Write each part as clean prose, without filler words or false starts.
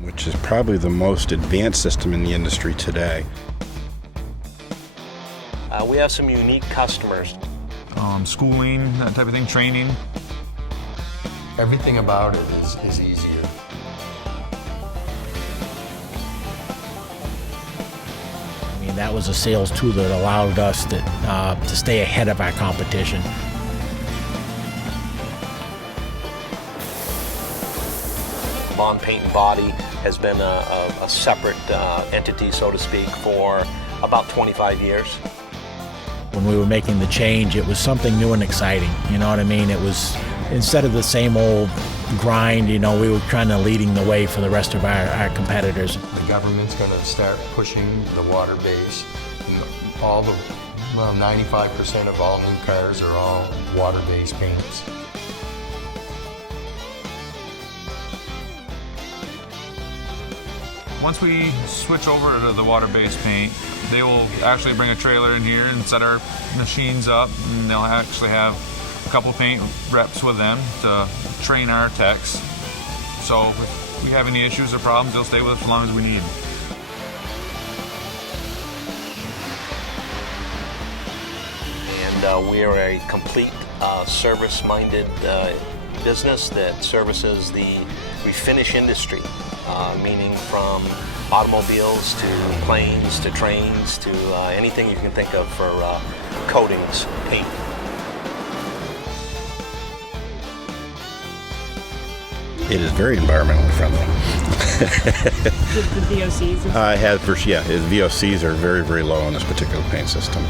which is probably the most advanced system in the industry today. We have some unique customers. Schooling, that type of thing, training. Everything about it is easier. I mean, that was a sales tool that allowed us to stay ahead of our competition. Bond Paint and Body has been a separate entity, so to speak, for about 25 years. When we were making the change, it was something new and exciting. You know what I mean? It was, instead of the same old grind, you know, we were kind of leading the way for the rest of our competitors. The government's going to start pushing the water base. And all the, well, 95% of all new cars are all water-based paints. Once we switch over to the water-based paint, they will actually bring a trailer in here and set our machines up, and they'll actually have a couple paint reps with them to train our techs. So if we have any issues or problems, they'll stay with us as long as we need. And we are a complete service-minded business that services the refinish industry, meaning from automobiles to planes to trains to anything you can think of for coatings, paint. It is very environmentally friendly. The VOCs? His VOCs are very, very low on this particular paint system.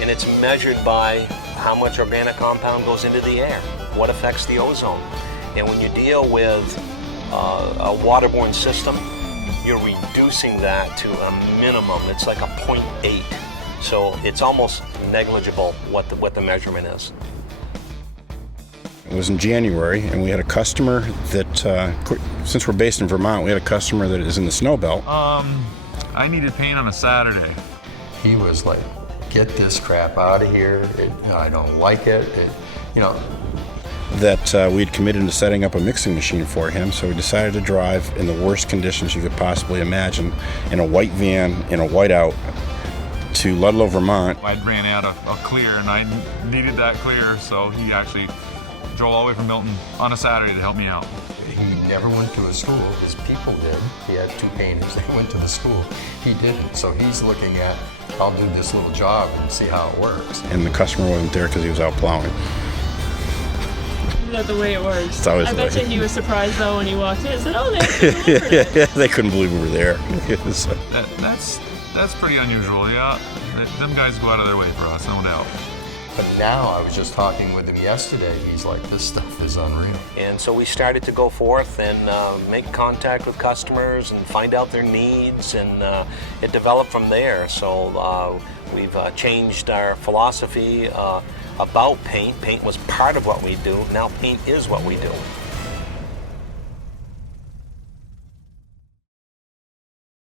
And it's measured by how much organic compound goes into the air, what affects the ozone. And when you deal with a waterborne system, you're reducing that to a minimum. It's like a 0.8. So it's almost negligible what the measurement is. It was in January, and we had a customer that, since we're based in Vermont, we had a customer that is in the snow belt. I needed paint on a Saturday. He was like, get this crap out of here. I don't like it. That we'd committed to setting up a mixing machine for him, so we decided to drive in the worst conditions you could possibly imagine in a white van, in a whiteout, to Ludlow, Vermont. I ran out of clear, and I needed that clear, so he actually drove all the way from Milton on a Saturday to help me out. He never went to a school. His people did. He had two painters. They went to the school. He didn't. So he's looking at, I'll do this little job and see how it works. And the customer wasn't there because he was out plowing. Is that the way it works? It's always I the bet way. you he was surprised though when he walked in and said, oh, they They couldn't believe we were there. So, That's pretty unusual, yeah. Them guys go out of their way for us, no doubt. But now, I was just talking with him yesterday, he's like, this stuff is unreal. And so we started to go forth and make contact with customers and find out their needs, and it developed from there. So we've changed our philosophy about paint. Paint was part of what we do. Now paint is what we do.